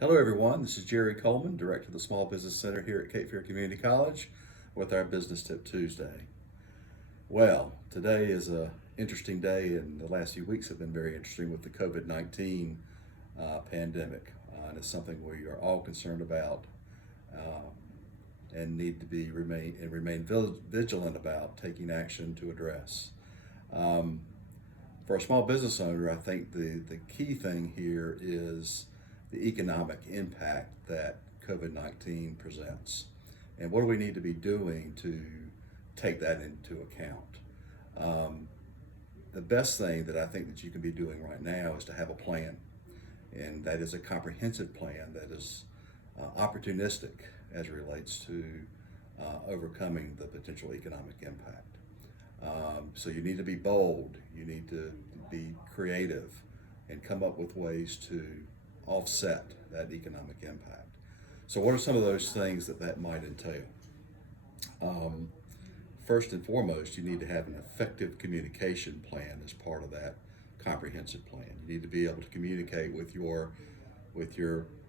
Hello, everyone. This is Jerry Coleman, Director of the Small Business Center here at Cape Fear Community College, with our Business Tip Tuesday. Well, today is an interesting day, and the last few weeks have been very interesting with the COVID-19 pandemic. And it's something we are all concerned about uh, and need to remain vigilant about taking action to address. Um, for a small business owner, I think the key thing here is the economic impact that COVID-19 presents. And what do we need to be doing to take that into account? Um, the best thing that I think that you can be doing right now is to have a plan. And that is a comprehensive plan that is opportunistic as it relates to overcoming the potential economic impact. So you need to be bold, you need to be creative, and come up with ways to offset that economic impact. So what are some of those things that might entail? Um, First and foremost, you need to have an effective communication plan as part of that comprehensive plan. You need to be able to communicate with your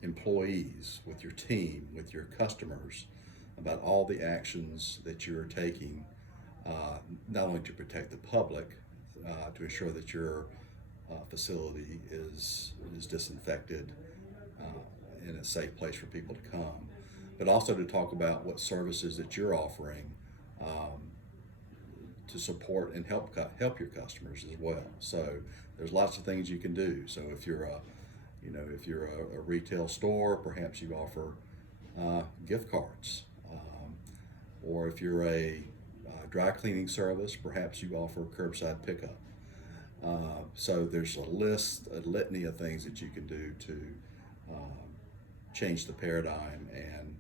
employees, with your team, with your customers about all the actions that you're taking, not only to protect the public, to ensure that your facility is disinfected in a safe place for people to come, but also to talk about what services that you're offering to support and help your customers as well. So there's lots of things you can do. So if you're a retail store, perhaps you offer gift cards, or if you're a dry cleaning service, perhaps you offer curbside pickup. So there's a litany of things that you can do to change the paradigm and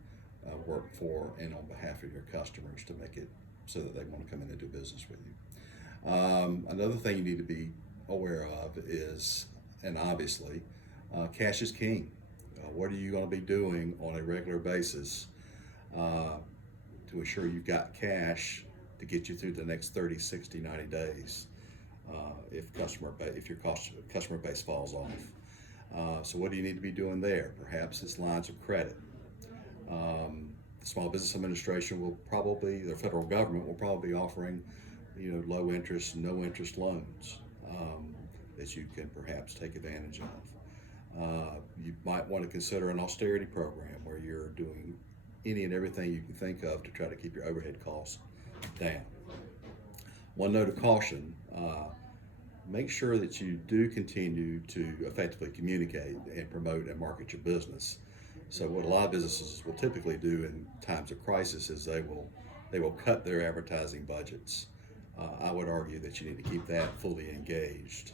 work for and on behalf of your customers to make it so that they want to come in and do business with you. Another thing you need to be aware of is, and obviously, cash is king. What are you going to be doing on a regular basis to ensure you've got cash to get you through the next 30, 60, 90 days if your customer base falls off? So what do you need to be doing there? Perhaps it's lines of credit. The Small Business Administration the federal government will probably be offering, low interest, no interest loans that you can perhaps take advantage of. You might want to consider an austerity program where you're doing any and everything you can think of to try to keep your overhead costs down. One note of caution, make sure that you do continue to effectively communicate and promote and market your business. So what a lot of businesses will typically do in times of crisis is they will cut their advertising budgets. I would argue that you need to keep that fully engaged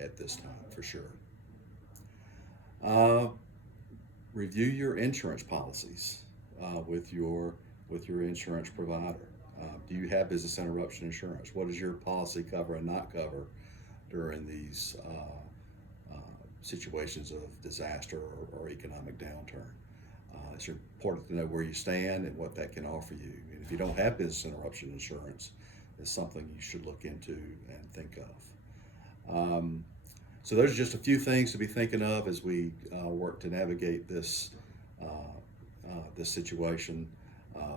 at this time for sure. Review your insurance policies with your insurance provider. Do you have business interruption insurance? What does your policy cover and not cover during these situations of disaster or economic downturn? It's important to know where you stand and what that can offer you. And if you don't have business interruption insurance, it's something you should look into and think of. So those are just a few things to be thinking of as we work to navigate this situation.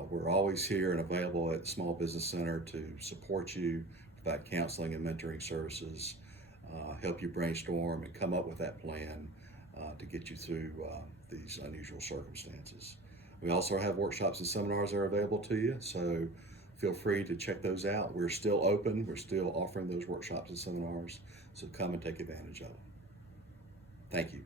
We're always here and available at the Small Business Center to support you, provide counseling and mentoring services, help you brainstorm and come up with that plan to get you through these unusual circumstances. We also have workshops and seminars that are available to you, so feel free to check those out. We're still open. We're still offering those workshops and seminars, so come and take advantage of them. Thank you.